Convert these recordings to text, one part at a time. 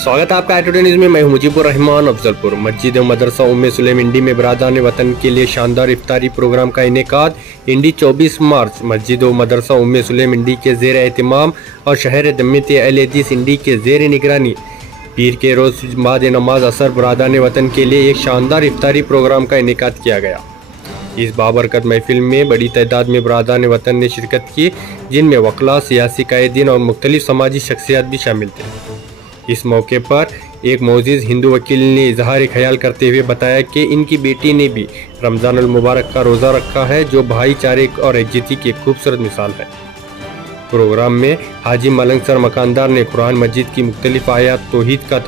स्वागत है आपका एटोडे न्यूज़ में। मैं हूं मुजीबुर रहमान अफजलपुर। मस्जिद व मदरसा उम्मे सुलेम इंडी में बरादरान वतन के लिए शानदार इफ्तारी प्रोग्राम का इनेकाद। इंडी 24 मार्च मस्जिद व मदरसा उम्मे सुलेम इंडी के ज़ेर एहतमाम और शहर जम्मियत अहले हदीस इंडी के ज़ेर निगरानी पीर के रोज़ बाद नमाज असर बरादरान वतन के लिए एक शानदार इफ्तारी प्रोग्राम का इनेकाद किया गया। इस बाबरकत महफिल में बड़ी तादाद में बरादरान वतन ने शिरकत की, जिनमें वकला, सियासी कायदीन और मुख्तलिफ समाजी शख्सियात भी शामिल थे। इस मौके पर एक मोअज़्ज़िज़ हिंदू वकील ने इजहार ख्याल करते हुए बताया कि इनकी बेटी ने भी रमज़ान अल मुबारक का रोज़ा रखा है, जो भाईचारे और एकजुटती की खूबसूरत मिसाल है। प्रोग्राम में हाजी मलंग सर मकानदार ने कुरान मजीद की मुख्तलिफ आयात तौहीद का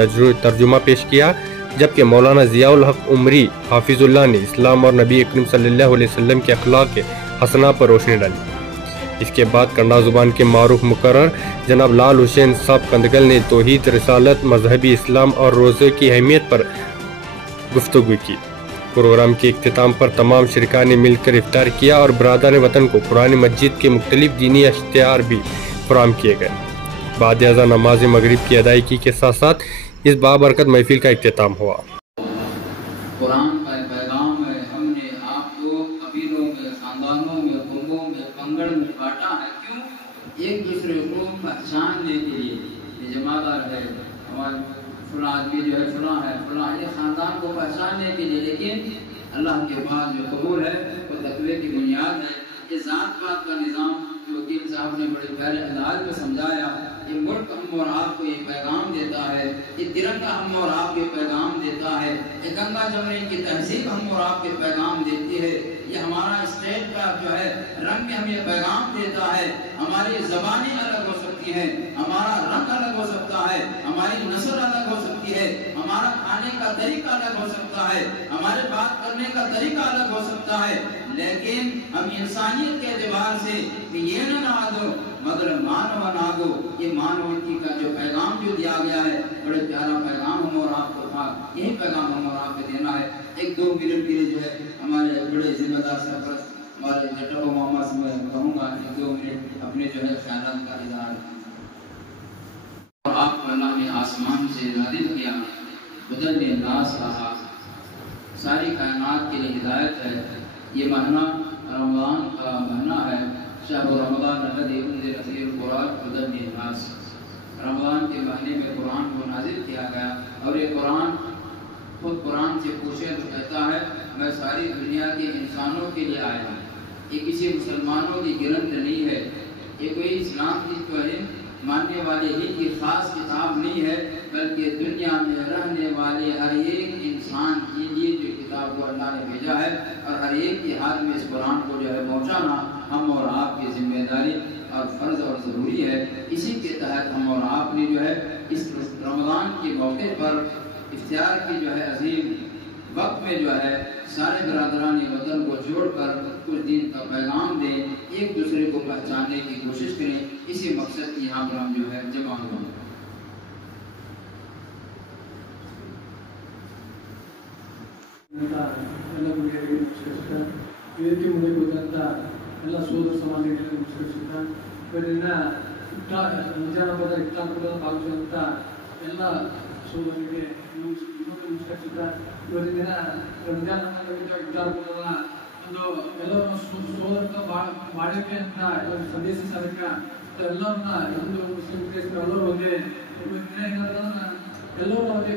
तर्जुमा पेश किया, जबकि मौलाना ज़ियाउल हक उमरी हाफिजुल्लाह ने इस्लाम और नबी अकरम सल्लल्लाहु अलैहि वसल्लम के अखलाक हसना पर रोशनी डाली। इसके बाद कन्नड़ ज़ुबान के मारूफ मुकर्रर जनाब लाल हुसैन साहब कंदगल ने तौहीद, रिसालत, मजहबी इस्लाम और रोज़े की अहमियत पर गुफ्तगू की। प्रोग्राम के इख्तिताम पर तमाम शरीकान ने मिलकर इफ्तार किया और बरादरान वतन को कुरान मजीद के मुख्तलिफ दीनी इश्तिहार भी फराहम किए गए। बाद अज़ान नमाज मगरिब की अदायगी के साथ साथ इस बाबरकत महफिल का इख्तिताम हुआ। कुरान का पैगाम है, हमने आपको कबीलों में, खानदानों में, कुंबों में, पंगड़ में बांटा है। क्यों? एक दूसरे को पहचानने के लिए। ये जमादार है, हमारे फला आदमी जो है फला है, फला ये खानदान को पहचानने के लिए। लेकिन अल्लाह के बाद जो कबूल है वो तकवे की बुनियाद है। ये ज़ात पात का निज़ाम जो वकील साहब ने बड़े पहले अंदाज में समझाया, ये मुल्क हम और आपको ये पैगाम देता है, ये तिरंगा हम और आपको ये पैगाम देता है, ये गंगा जमुनी की तहजीब हम और आपके पैगाम देती है, ये हमारा स्टेट का जो है रंग में हमें पैगाम देता है। हमारी ज़बानें अलग हो सकती हैं, हमारा रंग अलग हो सकता है, हमारी नस्ल अलग हो सकती है, हमारा खाने का तरीका अलग हो सकता है, हमारे बात करने का तरीका अलग हो सकता है, लेकिन हम इंसानियत के एतबार से ये ना दो मगर मानव ना दो। ये मानवता का जो पैगाम जो दिया गया है, बड़े प्यारा पैगाम हम और आपको था। यही पैगाम हम और आपको देना है। एक दो मिनट के लिए जो है हमारे बड़े जिम्मेदार सरपरस्त हमारे जटो मामा से मैं कहूँगा, एक दो मिनट अपने जो है ख्यालात का इजहार। और आपको अल्लाह ने आसमान से नाज़िल किया, बदल नास कहा, सारी कायनात के लिए हिदायत है। ये महीना रमज़ान का महीना है। शहर रमज़ान रमज़ान के महीने में कुरान को नाजिल किया गया और ये कुरान खुद कुरान से पूछे तो कहता है, मैं सारी दुनिया के इंसानों के लिए आया हूँ। ये किसी मुसलमानों की गिरंत नहीं है, ये कोई इस्लाम की तौहीद मानने वाले ही की खास किताब नहीं है, बल्कि दुनिया में रहने वाले हर एक इंसान के लिए जो किताब को अल्लाह ने भेजा है और हर एक के हाथ में इस कुरान को जो है पहुँचाना हम और आपकी जिम्मेदारी और फ़र्ज और ज़रूरी है। इसी के तहत हम और आपने जो है इस रमज़ान के मौके पर इफ्तियार की जो है अजीम वक्त में जो है सारे बरादरान वतन को जोड़कर कुछ दिन का पैगाम दें, एक दूसरे को पहचानने की कोशिश करें। इसी मकसद की यहाँ पर हम जो है जमा हुआ। ಎಲ್ಲ ಸೋದರ ಸಮಾಜಗಳಿಗೆ ನಮಸ್ಕರಿಸುತ್ತಾ ಇವತ್ತಿನ ಮುಂಜಾನಪದ ಇಫ್ತಾರ್ಗಳಲ್ಲಿ ಭಾಗವಹಿಸುವಂಥ ಎಲ್ಲ ಸೋದರಿಗೆ ನಮಸ್ಕರಿಸುತ್ತಾ ಇವತ್ತಿನ ದಿನ ರಂಜಾನ್ ಇಫ್ತಾರ್ಗಳ ಒಂದು ಎಲ್ಲರನ್ನ ಸೋದರತ್ವ ಬಾಳಿಕೆ ಅಂತ ಒಂದು ಸಂದೇಶ ಸಾಧಕ ಎಲ್ಲರನ್ನ ಹಿಂದೂ ಮುಸ್ಲಿಂ ಎಲ್ಲರೂ ಒಂದೇ ದಿನ ಏನಂದ್ರೆ ಎಲ್ಲರೂ ಒಂದೇ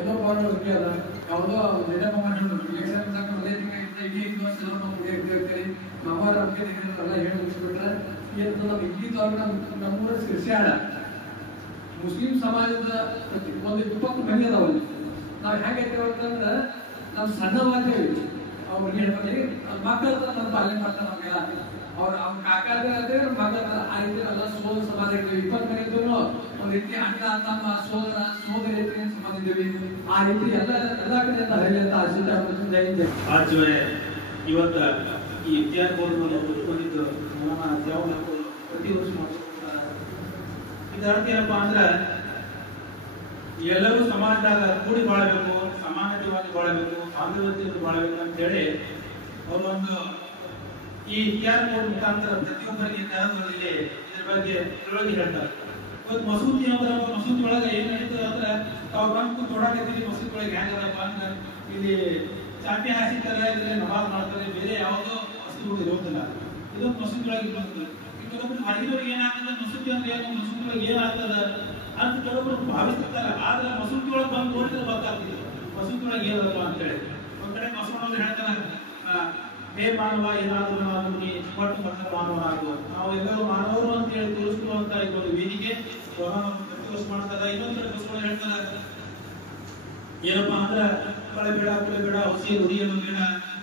ಎಲ್ಲೋ ಭಾಗ ಅದ ಯಾವುದೋ ನೆನಪು ಮಾಡಿದ್ರು ಎಲೆಕ್ಷನ್ ಅದೇ ಇಡೀ ದಿವಸ ಎಲ್ಲರೂ ಕುಡಿಯೋಗ್ತಾರೆ ಮಾವಾರ ಎಲ್ಲ ಹೇಳಿ ಮುಗಿಸ್ಬಿಟ್ರೆ ಏನು ನಮ್ಮ ಇಲ್ಲಿ ನಮ್ಮೂರ ಶಿರ್ಸ್ಯಾಡ ಮುಸ್ಲಿಂ ಸಮಾಜದ ಒಂದು 20 ಮನೆ ಅದಾವಲ್ಲಿ. ನಾವು ಹೇಗೆ ಅಂತಂದ್ರೆ ನಾವು ಸಣ್ಣವಾಗ್ತೇವೆ, ಅವ್ರಿಗೆ ಹೇಳ್ತಾರೆ ಮಕ್ಕಳ ನಮ್ಮ ಪಾಲನೆ ಮಾಡ್ತಾರೆ, ನಮಗೆಲ್ಲ ಅವ್ರು ಅವ್ನ ಕಾಕಾದ್ರೆ ಮಕ್ಕಳ ಆ ರೀತಿ ಎಲ್ಲ ಸೋದರ ಸಮಾಜ 20 ಮನೆ ಇದ್ರು ಒಂದು ರೀತಿ ಅಣ್ಣ ತಮ್ಮ ಸೋದರ ಸೋದರಿ ಸಮಾಜ ಇದ್ದೀವಿ. ಆ ರೀತಿ ಎಲ್ಲ ಕಡೆ ಹರಿಲಿ ಅಂತ ಆಶಿತ आज जो है ಇವತ್ತ ಈ ಇಫ್ತಿಯಾರ್ ಬೋರ್ಡ್ ಬಂದಿದ್ದು ನಮ್ಮ ಜಿಯಾವುಲ್ ಹಕ್ ಪ್ರತಿ ವರ್ಷ ಮಾಡ್ತಾರೆ. ಇದರರ್ಥ ಏನಪ್ಪಾ ಅಂದ್ರೆ ಎಲ್ಲರೂ ಸಮಾಜದಾಗ ಕೂಡಿ ಬಾಳಬೇಕು, ಸಮಾನತೆವಾಗಿ ಬಾಳಬೇಕು, ಸಾಮ್ಯತೆಯಿಂದ ಬಾಳಬೇಕು ಅಂತ ಹೇಳಿ ಅವರು ಒಂದು ಈ ಇಫ್ತಿಯಾರ್ ಬೋರ್ಡ್ ಮುಖಾಂತರ ಪ್ರತಿಯೊಬ್ಬರಿಗೆ ಇದ್ರ ಬಗ್ಗೆ ತಿಳುವಳಿಕೆ ಹೇಳ್ತಾರೆ. ಇವತ್ತು ಮಸೂತಿ ಅಂದ್ರೆ ಮಸೂತಿ ಒಳಗೆ ಏನ್ ನಡೀತದೆ ಅಂದ್ರೆ ತಾವು ಬಂದು ತೊಡಾಕತ್ತೀವಿ ಮಸೂತಿ ಒಳಗೆ ಹೆಂಗದಪ್ಪ ಅಂದ್ರೆ ಇಲ್ಲಿ ಚಾಪಿ ಹಾಸಿರ್ತಾರೆ, ಇದರಲ್ಲಿ ನಮಾಜ್ ಮಾಡ್ತಾರೆ, ಬೇರೆ ಯಾವುದೋ ವಸ್ತುಗಳು ಇರೋದಿಲ್ಲ. ಇದು ಮಸೂತಿ ಒಳಗೆ ಇರೋದಿಲ್ಲ. ಕೆಲವೊಬ್ರು ಹೊರಗಿನವ್ರಿಗೆ ಏನಾಗ್ತದೆ ಮಸೂತಿ ಅಂದ್ರೆ ಏನು, ಮಸೂತಿ ಒಳಗೆ ಏನಾಗ್ತದೆ ಅಂತ ಕೆಲವೊಬ್ರು ಭಾವಿಸ್ತಿರ್ತಾರೆ. ಆದ್ರೆ ಮಸೂತಿ ಒಳಗೆ ಬಂದು ನೋಡಿದ್ರೆ ಗೊತ್ತಾಗ್ತಿದೆ ಮಸೂತಿ ಒಳಗೆ ಏನಪ್ಪ ಅಂತೇಳಿ. ಒಂದ್ ಕಡೆ ಬಸವಣ್ಣವ್ರು ಹೇಳ್ತಾರೆ, ಹೇ ಮಾನವ ಏನಾದರೂ ನಾವು ನೀ ಒಟ್ಟು ಮಟ್ಟ ಮಾನವನಾಗು, ನಾವು ಎಲ್ಲರೂ ಮಾನವರು ಅಂತ ಹೇಳಿ ತೋರಿಸುವಂತ ಇದೊಂದು ವೇದಿಕೆ ಪ್ರತಿ ವರ್ಷ ಮಾಡ್ತಾರೆ. ಇನ್ನೊಂದು ಕಡೆ ಬಸವಣ್ಣ ಹೇಳ್ತಾರೆ ಏನಪ್ಪಾ ಅಂದ್ರೆ ಕೊಳೆಬೇಡ ಕುಳೆಬೇಡ ಹುಸಿ ಹುಡಿಯಲು ಬೇಡ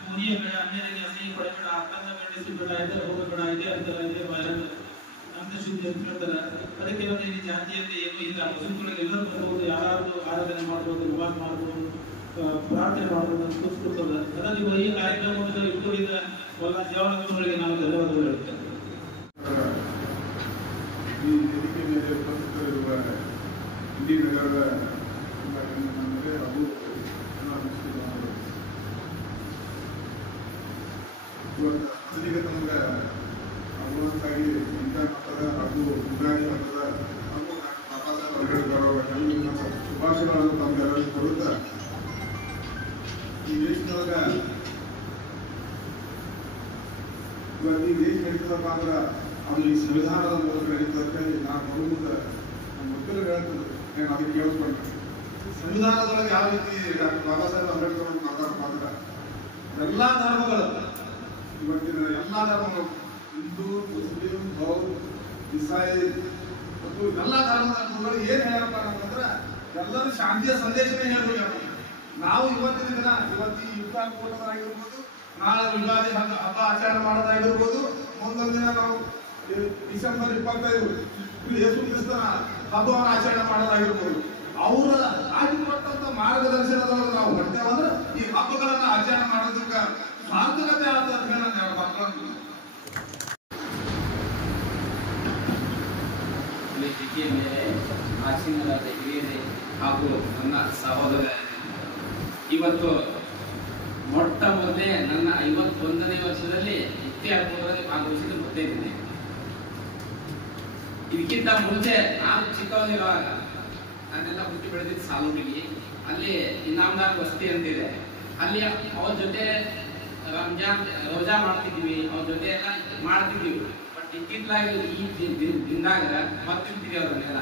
ಮುನಿಯ ಬೇಡ ಅನ್ಯರಿಗೆ ಅಸಹ್ಯ ಕೊಡಬೇಡ ಅಕ್ಕಂದ ಗಂಡಿಸಿ ಬೇಡ ಎದರ ಹೋಗಬೇಡ ಇದೇ ಅಂತಾರೆ ಇದೇ ಬಯಲು ಅಂತ ಶುದ್ಧಿ ಅಂತ ಹೇಳ್ತಾರೆ. ಅದಕ್ಕೆ ಈ ಜಾತಿಯತೆ ಏನು ಇಲ್ಲ. ಮಸೂತಿಯೊಳಗೆ ಎಲ್ಲರೂ ಬರ್ಬೋದು, ಯಾರಾದ್ರೂ ಆರಾಧನೆ ಮಾಡ್ಬೋದು, ನಮಾಜ್ ಮಾಡ್ಬೋದು, ಪ್ರಾರ್ಥನೆ ಮಾಡ್ಬೋದು ಅಂತ ತೋರಿಸ್ಕೊಡ್ತದೆ. ಅದನ್ನ ನೀವು ಈ ಕಾರ್ಯಕ್ರಮದ ಇಟ್ಟುಕೊಂಡಿದ್ದ ಎಲ್ಲ ಜೀವನಗಳಿಗೆ ನಾವು ಧನ್ಯವಾದಗಳು ಹೇಳ್ತೇವೆ. ಈ ವೇದಿಕೆ ಮೇಲೆ ಉಪಸ್ಥಿತರಿರುವ ಇಂಡಿ ನಗರದ ನಮಗೆ ಹಾಗೂ ಇವತ್ತು ಅಧಿಕ ನಮಗೆ ಆಗುವಂತಾಗಿ ಇಂಥ ಮಟ್ಟದ ಹಾಗೂ ಯುಗಾದಿ ಮಟ್ಟದ ಹಾಗೂ ಬಾಬಾ ಸಾಹೇಬ್ ಅಂಬೇಡ್ಕರ್ ಅವರ ಶುಭಾಶಯಗಳನ್ನು ತಮಗೆಲ್ಲರಿಗೂ ಕೊಡುತ್ತಾ, ಈ ದೇಶದೊಳಗ ಇವತ್ತು ಈ ದೇಶ ನಡೀತದಪ್ಪ ಅಂದ್ರೆ ಅದು ಈ ಸಂವಿಧಾನದ ಮೂಲಕ ನಡೀತದೆ. ನಾನು ನೋಡುವುದ ನಮ್ಮ ವಕೀಲರು ಹೇಳ್ತದೆ, ನಾನು ಅದಕ್ಕೆ ಕೇಳಿಸ್ಕೊಂಡೆ. ಸಂವಿಧಾನದೊಳಗೆ ಯಾವ ರೀತಿ ಡಾಕ್ಟರ್ ಬಾಬಾ ಸಾಹೇಬ್ ಅಂಬೇಡ್ಕರ್ ಅವರು ಮಾತಾಡಪ್ಪ ಅಂದ್ರೆ ಎಲ್ಲಾ ಧರ್ಮಗಳು, ಇವತ್ತಿನ ಎಲ್ಲಾ ಧರ್ಮಗಳು, ಹಿಂದೂ, ಮುಸ್ಲಿಂ, ಬೌದ್ಧ, ಇಸಾಯಿ ಮತ್ತು ಎಲ್ಲಾ ಧರ್ಮಗಳು ಏನ್ ಹೇಳ್ಯಾರಪ್ಪ ಅಂತಂದ್ರೆ ಎಲ್ಲರೂ ಶಾಂತಿಯ ಸಂದೇಶನೇ ಹೇಳ್ಬೇಕು. ನಾವು ಇವತ್ತಿನ ದಿನ ಇವತ್ತು ಈ ಯುದ್ಧ ಕೂಟದಾಗಿರ್ಬೋದು, ನಾಳೆ ಯುಗಾದಿ ಹಬ್ಬ ಆಚರಣೆ ಮಾಡೋದಾಗಿರ್ಬೋದು, ಮುಂದೊಂದು ದಿನ ನಾವು ಡಿಸೆಂಬರ್ 25 ಯೇಸು ಕ್ರಿಸ್ತನ ಹಬ್ಬವನ್ನು ಆಚರಣೆ ಮಾಡೋದಾಗಿರ್ಬೋದು, ಅವರ ಆಗಿರುವಂತ ಮಾರ್ಗದರ್ಶನದೊಳಗೆ ನಾವು ಹೊರತೇವಂದ್ರೆ ಈ ಹಬ್ಬಗಳನ್ನ ಆಚರಣೆ ಮಾಡೋದಕ್ಕೆ ಸಾರ್ಥಕತೆ ಆಗ್ತದೆ ಅಂತ ಹೇಳಿ ನಾನು ಮಕ್ಕಳನ್ನು ವೇದಿಕೆಯ ಮೇಲೆ ಆಸೀನರಾದ ಹಿರಿಯರೇ ಹಾಗೂ ನನ್ನ ಸಹೋದರ, ಇವತ್ತು ಮೊಟ್ಟ ಮೊದಲೇ ನನ್ನ 51ನೇ ವರ್ಷದಲ್ಲಿ ಇತ್ಯಾದಿ ಭಾಗವಹಿಸಿದ ಮೊದಲೇ ದಿನ. ಇದಕ್ಕಿಂತ ಮುಂಚೆ ನಾನು ಚಿಕ್ಕವನಿರುವಾಗ ನಾನೆಲ್ಲ ಹುಟ್ಟಿ ಬೆಳೆದಿದ್ದು ಸಾಲುಟಿಗೆ, ಅಲ್ಲಿ ಇನಾಮದಾರ್ ಬಸ್ತಿ ಅಂತಿದೆ, ಅಲ್ಲಿ ಅವ್ರ ಜೊತೆ ರಂಜಾನ್ ರೋಜಾ ಮಾಡ್ತಿದ್ವಿ, ಅವ್ರ ಜೊತೆ ಎಲ್ಲ ಮಾಡ್ತಿದ್ವಿ. ಬಟ್ ಇತ್ತಿತ್ತಲಾಗಿ ಈ ದಿನದಾಗ ಮತ್ತಿರ್ತೀವಿ ಅವ್ರನ್ನೆಲ್ಲ.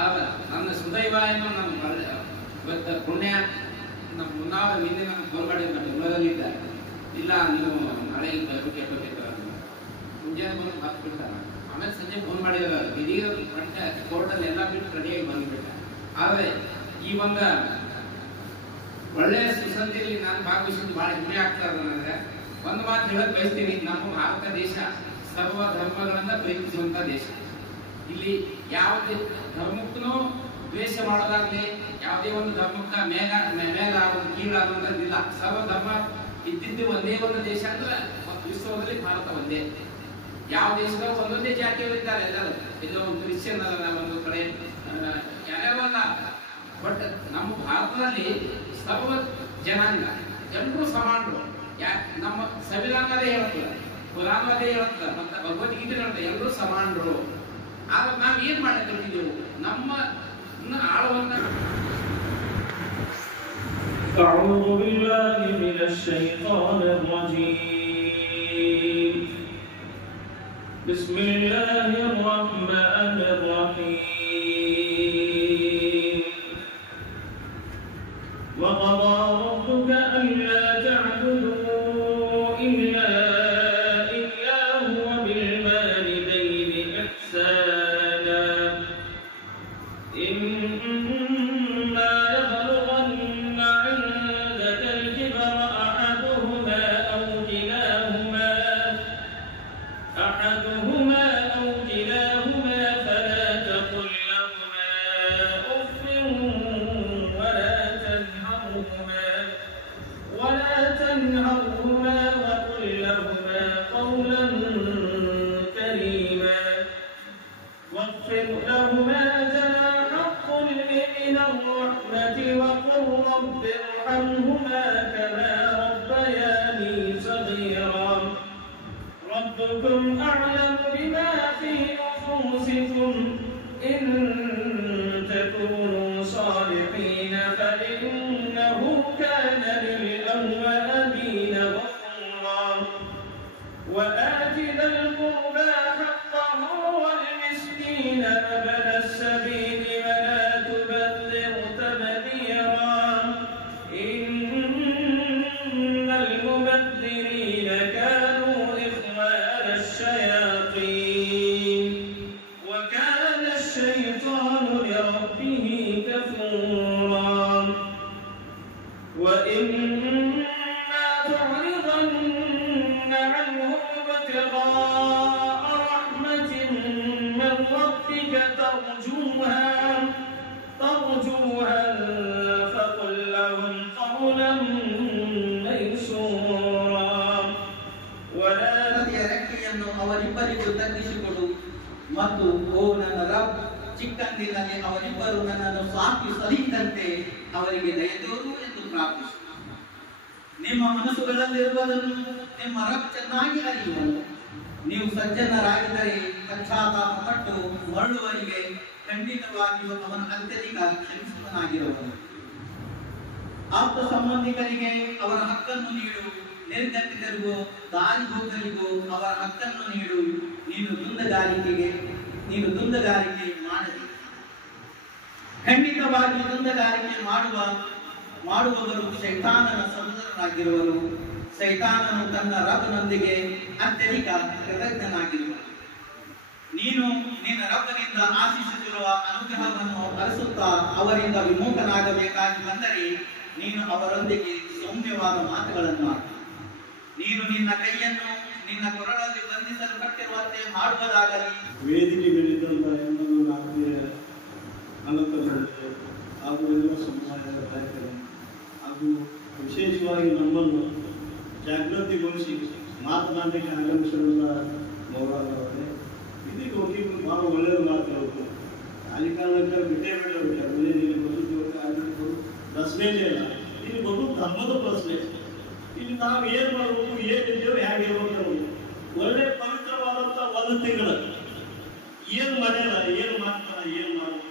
ಆದ್ರೆ ನನ್ನ ಸುದೈವ ಏನೋ ನಮ್ಮ ಇವತ್ತು ಪುಣ್ಯ ನಮ್ಮ ಮುನ್ನಾದ ನಿನ್ನೆ ನಾನು ಫೋನ್ ಮಾಡಿದ್ದೆ, ಬೆಂಗಳೂರಲ್ಲಿ ಇದ್ದ, ಇಲ್ಲ ನೀವು ನಾಳೆ ಕೇಳ್ಬೇಕಿತ್ತು ಮುಂಜಾನೆ ಬಂದು ಮಾತು ಬಿಡ್ತಾರ. ಆಮೇಲೆ ಸಂಜೆ ಫೋನ್ ಮಾಡಿದಾರ, ಇದೀಗ ಕೋರ್ಟಲ್ಲಿ ಎಲ್ಲ ಬಿಟ್ಟು ರೆಡಿಯಾಗಿ ಬಂದ್ಬಿಟ್ಟ. ಆದರೆ ಈ ಒಂದು ಒಳ್ಳೆಯ ಸುಸಂಧಿಯಲ್ಲಿ ನಾನು ಭಾಗವಹಿಸಿದ್ದು ಬಹಳ ಹೆಮ್ಮೆ ಆಗ್ತದೆ ನನಗೆ. ಒಂದು ಮಾತು ಹೇಳಕ್ ಬಯಸ್ತೀನಿ, ನಮ್ಮ ಭಾರತ ದೇಶ ಸರ್ವ ಧರ್ಮಗಳನ್ನ ಪ್ರೀತಿಸುವಂತ ದೇಶ. ಇಲ್ಲಿ ಯಾವುದೇ ಧರ್ಮಕ್ಕೂ ದ್ವೇಷ ಮಾಡೋದಾಗ್ಲಿ, ಯಾವುದೇ ಒಂದು ಧರ್ಮಕ್ಕ ಮೇಲಾಗೋದು ಕೀಳಾಗೋದಿಲ್ಲ. ಸರ್ವ ಧರ್ಮ ಇದ್ದಿದ್ದು ಒಂದೇ ಒಂದು ದೇಶ ಅಂದ್ರೆ ವಿಶ್ವದಲ್ಲಿ ಭಾರತ ಒಂದೇ. ಯಾವ ದೇಶದಾಗ ಒಂದೊಂದೇ ಜಾತಿಯವರು ಇದ್ದಾರೆ, ಎಲ್ಲರೂ ಎಲ್ಲೋ ಒಂದು ಕ್ರಿಶ್ಚಿಯನ್ ಅಲ್ಲ, ಒಂದು ಕಡೆ ಯಾರ್ಯಾರು ಅಲ್ಲ. ಬಟ್ ನಮ್ಮ ಭಾರತದಲ್ಲಿ ಸರ್ವ ಜನಾಂಗ ಎಲ್ಲರೂ ಸಮಾನರು. ನಮ್ಮ ಸಂವಿಧಾನದೇ ಹೇಳ್ತದೆ, ಪುರಾಣದೇ ಹೇಳ್ತದೆ, ಮತ್ತೆ ಭಗವದ್ಗೀತೆ ಹೇಳ್ತದೆ, ಎಲ್ಲರೂ ಸಮಾನರು. ಆದ್ರೆ ನಾವ್ ಏನ್ ಮಾಡಕ್ಕಿದ್ದೀವಿ, ನಮ್ಮ ಆಳುವಂತ. أعوذ بالله من الشيطان الرجيم. بسم الله الرحمن الرحيم. وقضى ربك ألا تعبدوا إلا إياه وبالوالدين إحسانا. إما يبلغن عندك الكبر أحدهما أو كلاهما فلا تقل لهما أف ولا تنهرهما وقل لهما قولا كريما. واخفض لهما جناح الذل من الرحمة وقل رب ارحمهما كما ربياني صغيرا. ربكم أعلم بما في نفوسكم إن ربك ترجوها فقل لهم قولا ميسورا ರೆಕ್ಕೆಯನ್ನು ಅವರಿಬ್ಬರಿಗೂ ತಗ್ಗಿಸಿಕೊಡು ಮತ್ತು ಓ ನನ್ನ ರಬ್, ಚಿಕ್ಕಂದಿನಲ್ಲಿ ಅವರಿಬ್ಬರು ನನ್ನನ್ನು ಸಾಕಿ ಸಲಿದಂತೆ ಅವರಿಗೆ ದಯತೋರು ಎಂದು ಪ್ರಾರ್ಥಿಸು. ನಿಮ್ಮ ಮನಸ್ಸುಗಳಲ್ಲಿರುವುದನ್ನು ನಿಮ್ಮ ರಬ್ ಚೆನ್ನಾಗಿ ಅರಿಯುವನು. ನೀವು ಸಜ್ಜನರಾಗಿದ್ದರೆ ಪಶ್ಚಾತ್ತಾಪ ಪಟ್ಟು ಮರಳುವರಿಗೆ ಖಂಡಿತವಾಗಿಯೂ ಅವನ ಅತ್ಯಧಿಕ ಕ್ಷಮಿಸುವನಾಗಿರುವನು. ಆಪ್ತ ಸಂಬಂಧಿಕರಿಗೆ ಅವರ ಹಕ್ಕನ್ನು ನೀಡು, ನಿರ್ಗತಿಕರಿಗೂ ದಾರಿ ಹೋಗಲಿಗೂ ಅವರ ಹಕ್ಕನ್ನು ನೀಡು. ನೀನು ದುಂದಗಾರಿಕೆ ಮಾಡಲಿ. ಖಂಡಿತವಾಗಿ ದುಂದಗಾರಿಕೆ ಮಾಡುವವರು ಶೈತಾನನ ಸಹೋದರರಾಗಿರುವರು. ಶೈತಾನನು ತನ್ನ ರಬ್ನೊಂದಿಗೆ ಅತ್ಯಧಿಕ ಕೃತಜ್ಞನಾಗಿರುವನು. ನೀನು ನಿನ್ನ ರಬ್ಬನಿಂದ ಆಶಿಸುತ್ತಿರುವ ಅನುಗ್ರಹವನ್ನು ಅರಸುತ್ತಾ ಅವರಿಂದ ವಿಮುಖನಾಗಬೇಕಾಗಿ ಬಂದರೆ ನೀನು ಅವರೊಂದಿಗೆ ಸೌಮ್ಯವಾದ ಮಾತುಗಳನ್ನು ಆಡು. ನೀನು ನಿನ್ನ ಕೈಯನ್ನು ನಿನ್ನ ಕೊರಳಲ್ಲಿ ಬಂಧಿಸಲ್ಪಟ್ಟಿರುವಂತೆ ಮಾಡುವುದಾಗಲಿ. ವೇದಿಕೆ ಬೆಳೆದಂತ ಆತ್ಮೀಯ ಅನಂತರಲ್ಲಿದೆ ಹಾಗೂ ಎಲ್ಲ ಸಮುದಾಯದ ಕಾರ್ಯಕ್ರಮ ಹಾಗೂ ವಿಶೇಷವಾಗಿ ನಮ್ಮನ್ನು ಜಾಗೃತಿಗೊಳಿಸಿ ಮಾತನಾಡಲಿಕ್ಕೆ ಆಗಮಿಸಿರುವಂಥ ಮೌಲಾನವರೇ, ಇದಕ್ಕೆ ಹೋಗಿ ಭಾಳ ಒಳ್ಳೆಯದು ಮಾತಾಡಬೇಕು. ಅಲ್ಲಿ ಕಾರಣಕ್ಕೆ ಬಿಟ್ಟೇ ಬಿಡಬೇಕು. ಇಲ್ಲಿ ಬದುಕು ಪ್ರಶ್ನೆನೇ ಇಲ್ಲ. ಇಲ್ಲಿ ಬದು ಧರ್ಮದ ಪ್ರಶ್ನೆ. ಇಲ್ಲಿ ನಾವು ಏನು ಮಾಡಬೇಕು, ಏನಿದ್ದೇವೆ, ಹೇಗಿರ್ಬೇಕು. ಒಳ್ಳೆ ಪವಿತ್ರವಾದಂಥ ಒಂದು ತಿಂಗಳು ಏನು ಮಾಡ್ಯಾರ, ಏನು ಮಾಡ್ತಾರ, ಏನು ಮಾಡಬೇಕು.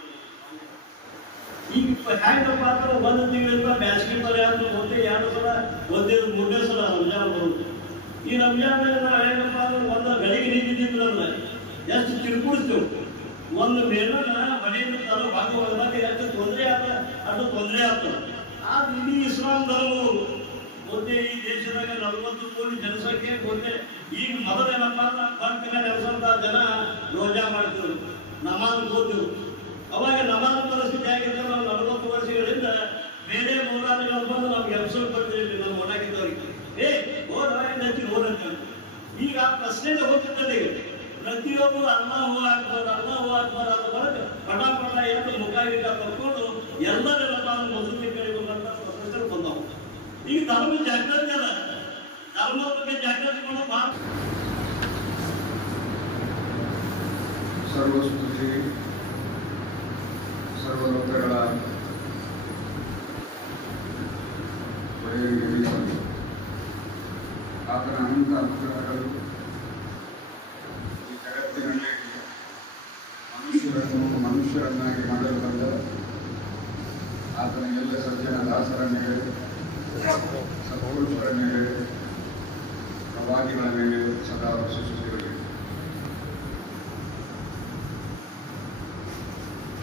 ಈಗ ಹ್ಯಾಂಗಪ್ಪ ಅಂದ್ರೆ ಒಂದು ತಿಂಗಳಿಂದ ಬ್ಯಾಸಿಗೆ ಮಳೆ ಅಂತ ಒಂದೇ 2 ಸಲ ಒಂದೇದು 3ನೇ ಸಲ ರಂಜಾನ್ ಬರುತ್ತೆ. ಈ ರಂಜಾನ್ದಾಗ ನಾವು ಏನಪ್ಪ ಅಂದ್ರೆ ಒಂದು ಗಳಿಗೆ ನೀಡಿದ್ದಿದ್ರಲ್ಲ ಎಷ್ಟು ತಿರುಗಿಸ್ತೇವೆ. ಒಂದು ಮೇಲನ್ನ ಮನೆಯಿಂದ ತರೋ ಭಾಗವಾದಾಗ ಎಷ್ಟು ತೊಂದರೆ ಆಗ್ತದೆ. ಆದ್ರೆ ಇಡೀ ಇಸ್ಲಾಂ ಧರ್ಮವು ಒಂದೇ ಈ ದೇಶದಾಗ 40 ಕೋಟಿ ಜನಸಂಖ್ಯೆ ಒಂದೇ. ಈಗ ಮೊದಲೇನಪ್ಪ ಬಂದ ಜನ ರೋಜಾ ಮಾಡ್ತಿದ್ರು, ನಮಾಜ್ ಓದಿದ್ರು. ಅವಾಗ ನಮಾಜ್ ಪರಿಸ್ಥಿತಿ ಆಗಿದ್ದ ನಾವು 40 ವರ್ಷಗಳಿಂದ ಬೇರೆ ಮೌಲಾನಿಗಳು ಬಂದು ನಮ್ಗೆ ಎಬ್ಸೋಡ್ ಬರ್ತಿರ್ಲಿ ನಾವು ಓಡಾಕಿದ್ದವ್ರಿಗೆ ಓದಂತ. ಈಗ ಆ ಪ್ರಶ್ನೆಗೆ ಹೋಗ್ತಿದ್ದಲ್ಲಿ ಪ್ರತಿಯೊಬ್ಬರು ಅಲ್ಲಾಹು ಅಕ್ಬರ್ ಅದು ಬರಕ್ಕೆ ಪಟ ಎಂದು ಮುಖಾಗಿಟ ತಕ್ಕೊಂಡು ಎಲ್ಲರೆಲ್ಲ ತಾನು ಮೊದಲನೇ ಕಳಿಬೇಕಂತ ಪ್ರಶ್ನೆಗಳು ಬಂದವು. ಈಗ ಧರ್ಮ ಜಾಗೃತಿ ಅಲ್ಲ, ಧರ್ಮ ಬಗ್ಗೆ ಜಾಗೃತಿ ಮಾಡು. ಸರ್ವಸ್ತುತಿ ಸರ್ವಲೋಕಗಳ ಒಡೆಯರಿಗೆ ಮೀಸಲು. ಆತನ ಅನಂತ ಅನುಗ್ರಹಗಳು ಈ ಜಗತ್ತಿನಲ್ಲಿ ಮನುಷ್ಯರನ್ನಾಗಿ ಮಾಡಲು ಬಂದ ಆತನ ಎಲ್ಲ ಸಜ್ಜನ ದಾಸರ ಮೇಲೆ, ಸತ್ಪುರುಷರ ಮೇಲೆ, ಪ್ರವಾದಿಗಳ ಮೇಲೆ ಸದಾ ವರ್ಷಿಸುತ್ತಿರಲಿ.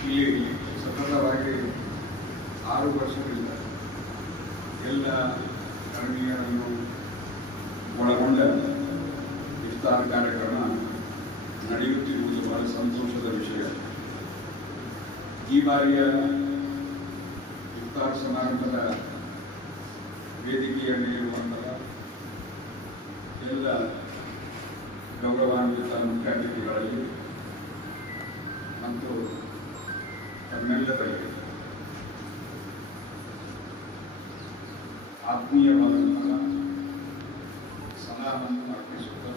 ಇಲ್ಲಿ ಸತತವಾಗಿ 6 ವರ್ಷಗಳಿಂದ ಎಲ್ಲ ಕರ್ಮೀಯರನ್ನು ಒಳಗೊಂಡ ಇಫ್ತಾರ್ ಕಾರ್ಯಕ್ರಮ ನಡೆಯುತ್ತಿರುವುದು ಬಹಳ ಸಂತೋಷದ ವಿಷಯ. ಈ ಬಾರಿಯ ಇಫ್ತಾರ್ ಸಮಾರಂಭದ ವೇದಿಕೆಯ ಮೇಲಿರುವಂತಹ ಎಲ್ಲ ಗೌರವಾನ್ವಿತ ಮುಖ್ಯ ಅತಿಥಿಗಳಲ್ಲಿ ಮತ್ತು ತಮ್ಮೆಲ್ಲರಿಗೆ ಆತ್ಮೀಯವಾದಂತಹ ಸಲಾಮನ್ನು ಅರ್ಪಿಸುತ್ತಾ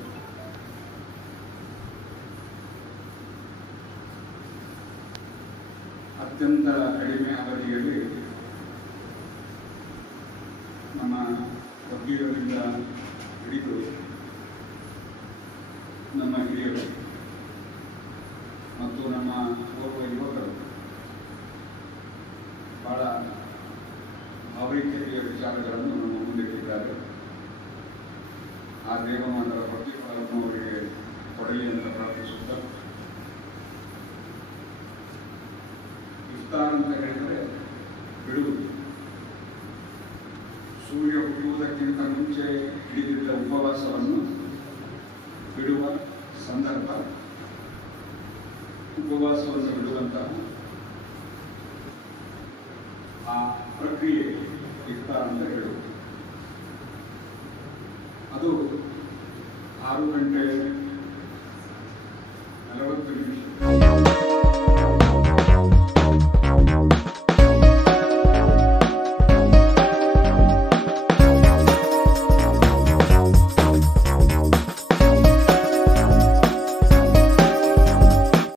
ಅತ್ಯಂತ ಕಡಿಮೆ ಅವಧಿಯಲ್ಲಿ ನಮ್ಮ ವಕೀಲರಿಂದ ಹಿಡಿದು ನಮ್ಮ ಹಿರಿಯರು ಮತ್ತು ನಮ್ಮ ಓರ್ವ ಯುವಕರು ಬಹಳ ಭಾವೈಕ್ಯತೆಯ ವಿಚಾರಗಳನ್ನು ನಮ್ಮ ಮುಂದಿಟ್ಟಿದ್ದಾರೆ. ಆ ದೇವಮಾನರ ಪ್ರತಿಫಲವನ್ನು ಅವರಿಗೆ ಕೊಡಲಿ ಅಂತ ಪ್ರಾರ್ಥಿಸುತ್ತಾ, ಇಫ್ತಾರ್ ಅಂತ ಹೇಳಿದರೆ ಬಿಡುವುದು. ಸೂರ್ಯ ಹುಟ್ಟುವುದಕ್ಕಿಂತ ಮುಂಚೆ ಹಿಡಿದಿದ್ದ ಉಪವಾಸವನ್ನು ಬಿಡುವ ಸಂದರ್ಭ, ಉಪವಾಸವನ್ನು ಬಿಡುವಂತಹ ಆ ಪ್ರಕ್ರಿಯೆ ಇಫ್ತಾರ್ ಅಂತ ಹೇಳುವುದು. ಅದು 6 ಗಂಟೆ